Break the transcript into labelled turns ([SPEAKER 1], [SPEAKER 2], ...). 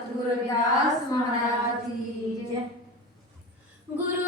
[SPEAKER 1] सतगुरु रविदास महाराज की जय। गुरु